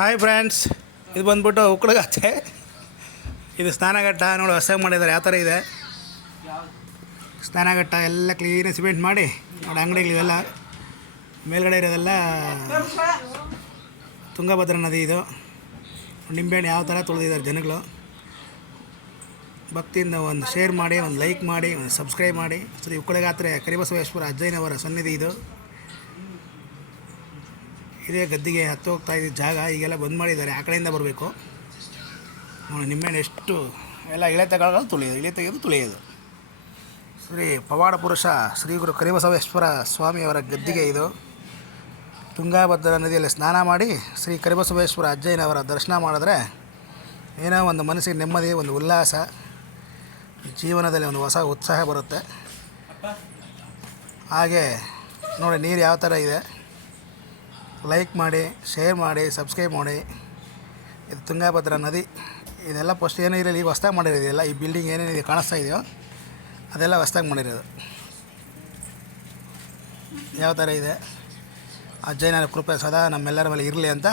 Hi friends, ಇದು ಬಂದ್ಬಿಟ್ಟು ಉಕ್ಕಳಗತ್ತೆ. ಇದು ಸ್ನಾನಘಟ್ಟ ನೋಡಿ, ಹೊಸದಾಗಿ ಮಾಡಿದ್ದಾರೆ. ಯಾವ ಥರ ಇದೆ ಸ್ನಾನಘಟ್ಟ ಎಲ್ಲ ಕ್ಲೀನಾಗಿ ಸಿಮೆಂಟ್ ಮಾಡಿ ನೋಡಿ. ಅಂಗಡಿಗಳಿವೆಲ್ಲ ಮೇಲ್ಗಡೆ ಇರೋದೆಲ್ಲ ತುಂಗಭದ್ರಾ ನದಿ. ಇದು ನಿಂಬೆಹಣ್ಣು ಯಾವ ಥರ ತುಳಿದಿದ್ದಾರೆ ಜನಗಳು. ಭಕ್ತಿಯಿಂದ ಒಂದು ಶೇರ್ ಮಾಡಿ, ಒಂದು ಲೈಕ್ ಮಾಡಿ, ಒಂದು ಸಬ್ಸ್ಕ್ರೈಬ್ ಮಾಡಿ. ಶ್ರೀ ಉಕ್ಕಳಗಾತ್ರೆ ಕರಿಬಸವೇಶ್ವರ ಅಜ್ಜಯ್ಯನವರ ಸನ್ನಿಧಿ ಇದು. ಇದೇ ಗದ್ದಿಗೆ ಹತ್ತು ಹೋಗ್ತಾ ಇದ್ದ ಜಾಗ ಈಗೆಲ್ಲ ಬಂದ್ ಮಾಡಿದ್ದಾರೆ. ಆ ಕಡೆಯಿಂದ ಬರಬೇಕು ನೋಡಿ. ನಿಂಬೆಹಣ್ಣು ಎಷ್ಟು ಎಲ್ಲ ಇಳೆ ತೆಗೆದು ತುಳಿಯೋದು, ಇಳೆ ತೆಗೆದು ತುಳಿಯೋದು. ಶ್ರೀ ಪವಾಡ ಪುರುಷ ಶ್ರೀ ಗುರು ಕರಿಬಸವೇಶ್ವರ ಸ್ವಾಮಿಯವರ ಗದ್ದಿಗೆ ಇದು. ತುಂಗಭದ್ರಾ ನದಿಯಲ್ಲಿ ಸ್ನಾನ ಮಾಡಿ ಶ್ರೀ ಕರಿಬಸವೇಶ್ವರ ಅಜ್ಜಯ್ಯನವರ ದರ್ಶನ ಮಾಡಿದ್ರೆ ಏನೋ ಒಂದು ಮನಸ್ಸಿಗೆ ನೆಮ್ಮದಿ, ಒಂದು ಉಲ್ಲಾಸ, ಜೀವನದಲ್ಲಿ ಒಂದು ಹೊಸ ಉತ್ಸಾಹ ಬರುತ್ತೆ. ಹಾಗೆ ನೋಡಿ, ನೀರು ಯಾವ ಥರ ಇದೆ. ಲೈಕ್ ಮಾಡಿ, ಶೇರ್ ಮಾಡಿ, ಸಬ್ಸ್ಕ್ರೈಬ್ ಮಾಡಿ. ಇದು ತುಂಗಭದ್ರಾ ನದಿ. ಇದೆಲ್ಲ ಫಸ್ಟ್ ಏನೂ ಇರಲಿ, ಈಗ ಹೊಸ್ದಾಗಿ ಮಾಡಿರೋದು. ಎಲ್ಲ ಈ ಬಿಲ್ಡಿಂಗ್ ಏನೇನಿದೆ ಕಾಣಿಸ್ತಾ ಇದೆಯೋ ಅದೆಲ್ಲ ಹೊಸ್ದಾಗಿ ಮಾಡಿರೋದು. ಯಾವ ಥರ ಇದೆ. ಅಜ್ಜಯ್ಯನ ಕೃಪೆ ಸದಾ ನಮ್ಮೆಲ್ಲರ ಮೇಲೆ ಇರಲಿ ಅಂತ